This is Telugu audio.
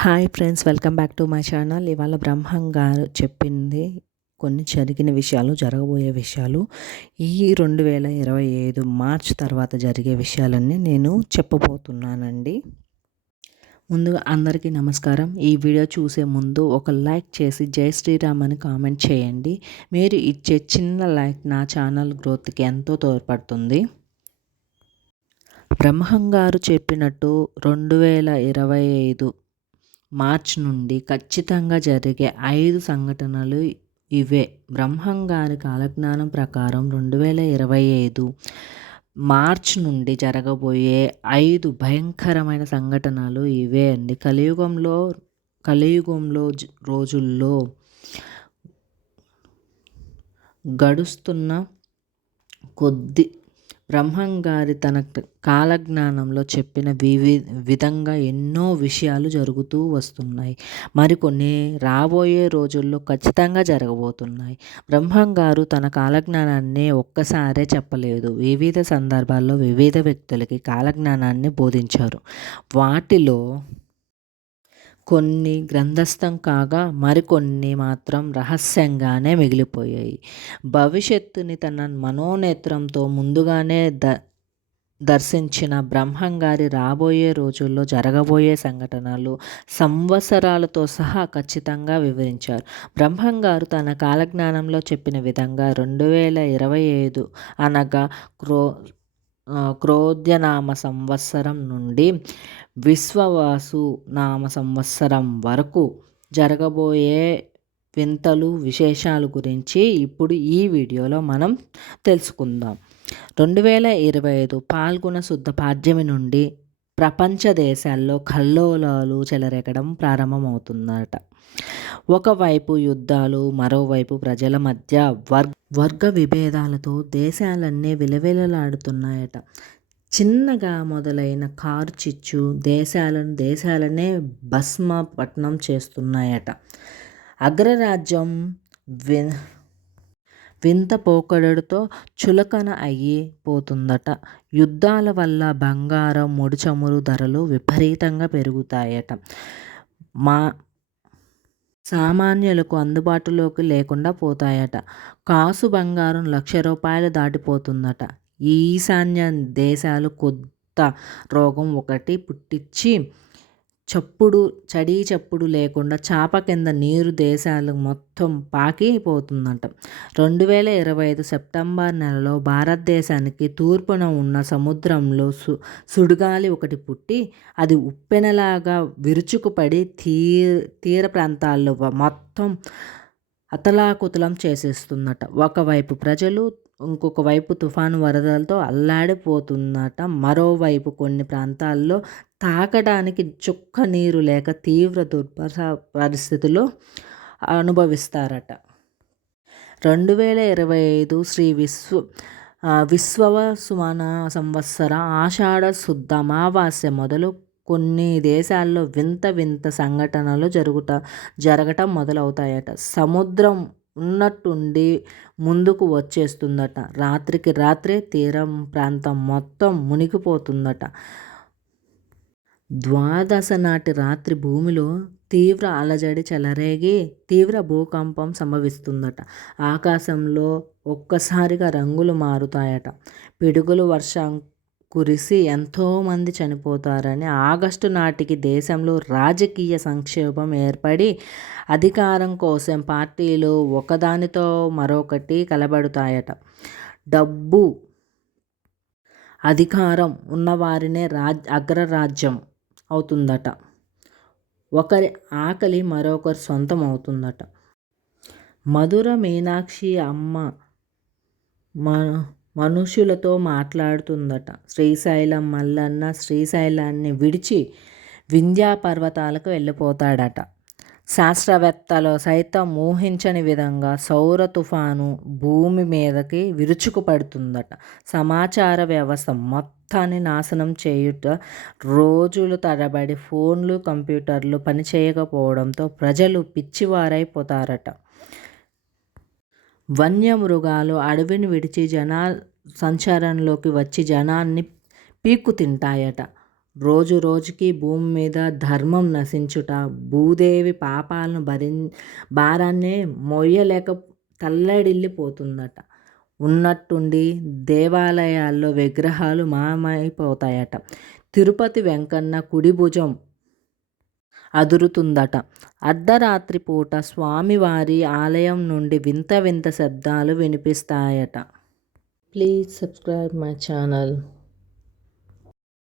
Hi friends welcome back to my channel. ఇవాళ బ్రహ్మం గారు చెప్పింది కొన్ని జరిగిన విషయాలు జరగబోయే విషయాలు. ఈ రెండు వేల ఇరవై ఐదు మార్చ్ తర్వాత జరిగే విషయాలన్నీ నేను చెప్పబోతున్నానండి. ముందుగా అందరికీ నమస్కారం. ఈ వీడియో చూసే ముందు ఒక లైక్ చేసి జై శ్రీరామ్ అని కామెంట్ చేయండి. మీరు ఇచ్చే చిన్న లైక్ నా ఛానల్ గ్రోత్కి ఎంతో తోడ్పడుతుంది. బ్రహ్మం గారు చెప్పినట్టు రెండు వేల ఇరవై ఐదు మార్చ్ నుండి ఖచ్చితంగా జరిగే ఐదు సంఘటనలు ఇవే. బ్రహ్మం గారి కాలజ్ఞానం ప్రకారం రెండు వేల ఇరవై ఐదు మార్చ్ నుండి జరగబోయే ఐదు భయంకరమైన సంఘటనలు ఇవే అండి. కలియుగంలో కలియుగంలో రోజుల్లో గడుస్తున్న కొద్ది బ్రహ్మంగారి తన కాలజ్ఞానంలో చెప్పిన వివి విధంగా ఎన్నో విషయాలు జరుగుతూ వస్తున్నాయి. మరికొన్ని రాబోయే రోజుల్లో ఖచ్చితంగా జరగబోతున్నాయి. బ్రహ్మంగారు తన కాలజ్ఞానాన్ని ఒక్కసారే చెప్పలేదు. వివిధ సందర్భాల్లో వివిధ వ్యక్తులకి కాలజ్ఞానాన్ని బోధించారు. వాటిలో కొన్ని గ్రంథస్థం కాగా మరికొన్ని మాత్రం రహస్యంగానే మిగిలిపోయాయి. భవిష్యత్తుని తన మనోనేత్రంతో ముందుగానే ద దర్శించిన బ్రహ్మంగారి రాబోయే రోజుల్లో జరగబోయే సంఘటనలు సంవత్సరాలతో సహా ఖచ్చితంగా వివరించారు. బ్రహ్మంగారు తన కాలజ్ఞానంలో చెప్పిన విధంగా రెండు వేల ఇరవై ఐదు అనగా క్రో క్రోధ్యనామ సంవత్సరం నుండి విశ్వవాసు నామ సంవత్సరం వరకు జరగబోయే వింతలు విశేషాలు గురించి ఇప్పుడు ఈ వీడియోలో మనం తెలుసుకుందాం. రెండు వేల ఇరవై ఐదు పాల్గొన శుద్ధ పాడ్యమి నుండి ప్రపంచ దేశాల్లో కల్లోలాలు చెలరేగడం ప్రారంభమవుతుందట. ఒకవైపు యుద్ధాలు మరోవైపు ప్రజల మధ్య వర్గ వర్గ విభేదాలతో దేశాలన్నీ విలవిలలాడుతున్నాయట. చిన్నగా మొదలైన కారు చిచ్చు దేశాలను దేశాలనే భస్మ పట్నం చేస్తున్నాయట. అగ్రరాజ్యం వి వింత పోకడతో చులకన అయిపోతుందట యుద్ధాల వల్ల బంగారం ముడిచమురు ధరలు విపరీతంగా పెరుగుతాయట. మా సామాన్యులకు అందుబాటులోకి లేకుండా పోతాయట. కాసు బంగారం లక్ష రూపాయలు దాటిపోతుందట. ఈశాన్య దేశాలు కొత్త రోగం ఒకటి పుట్టించి చప్పుడు చడి చప్పుడు లేకుండా చాప కింద నీరు దేశాలు మొత్తం పాకిపోతుందంట. రెండు వేల ఇరవై ఐదు సెప్టెంబర్ నెలలో భారతదేశానికి తూర్పున ఉన్న సముద్రంలో సు సుడిగాలి ఒకటి పుట్టి అది ఉప్పెనలాగా విరుచుకుపడి తీ తీర ప్రాంతాల్లో మొత్తం అతలాకుతలం చేసేస్తుందట. ఒకవైపు ప్రజలు ఇంకొక వైపు తుఫాను వరదలతో అల్లాడిపోతుందట. మరోవైపు కొన్ని ప్రాంతాల్లో తాకడానికి చుక్క నీరు లేక తీవ్ర దుర్భర పరిస్థితులు అనుభవిస్తారట. రెండు వేల ఇరవై ఐదు శ్రీ విశ్వ విశ్వవ సుమన సంవత్సర ఆషాఢ శుద్ధ అమావాస్య మొదలు కొన్ని దేశాల్లో వింత వింత సంఘటనలు జరుగుట జరగటం మొదలవుతాయట. సముద్రం ఉన్నట్టుండి ముందుకు వచ్చేస్తుందట. రాత్రికి రాత్రే తీరం ప్రాంతం మొత్తం మునిగిపోతుందట. ద్వాదశ నాటి రాత్రి భూమిలో తీవ్ర అలజడి చెలరేగి తీవ్ర భూకంపం సంభవిస్తుందట. ఆకాశంలో ఒక్కసారిగా రంగులు మారుతాయట. పిడుగులు వర్షం కురిసి ఎంతోమంది చనిపోతారని ఆగస్టు నాటికి దేశంలో రాజకీయ సంక్షేపం ఏర్పడి అధికారం కోసం పార్టీలు ఒకదానితో మరొకటి కలబడుతాయట. డబ్బు అధికారం ఉన్నవారినే రాజ్ అగ్రరాజ్యం అవుతుందట. ఒకరి ఆకలి మరొకరి సొంతం అవుతుందట. మధుర మీనాక్షి అమ్మ మనుషులతో మాట్లాడుతుందట. శ్రీశైలం మల్లన్న శ్రీశైలాన్ని విడిచి వింధ్యా పర్వతాలకు వెళ్ళిపోతాడట. శాస్త్రవేత్తలు సైతం ఊహించని విధంగా సౌర తుఫాను భూమి మీదకి విరుచుకుపడుతుందట. సమాచార వ్యవస్థ మొత్తాన్ని నాశనం చేయుట రోజులు తరబడి ఫోన్లు కంప్యూటర్లు పనిచేయకపోవడంతో ప్రజలు పిచ్చివారైపోతారట. వన్యమృగాలు అడవిని విడిచి జనా సంచారంలోకి వచ్చి జనాన్ని పీక్కు తింటాయట. రోజు రోజుకి భూమి మీద ధర్మం నశించుట భూదేవి పాపాలను భరి భారాన్ని మొయ్యలేక తల్లడిల్లిపోతుందట. ఉన్నట్టుండి దేవాలయాల్లో విగ్రహాలు మాయమైపోతాయట. తిరుపతి వెంకన్న కుడి భుజం అదురుతుందట. అర్ధరాత్రి పూట స్వామివారి ఆలయం నుండి వింత వింత శబ్దాలు వినిపిస్తాయట. Please subscribe my channel.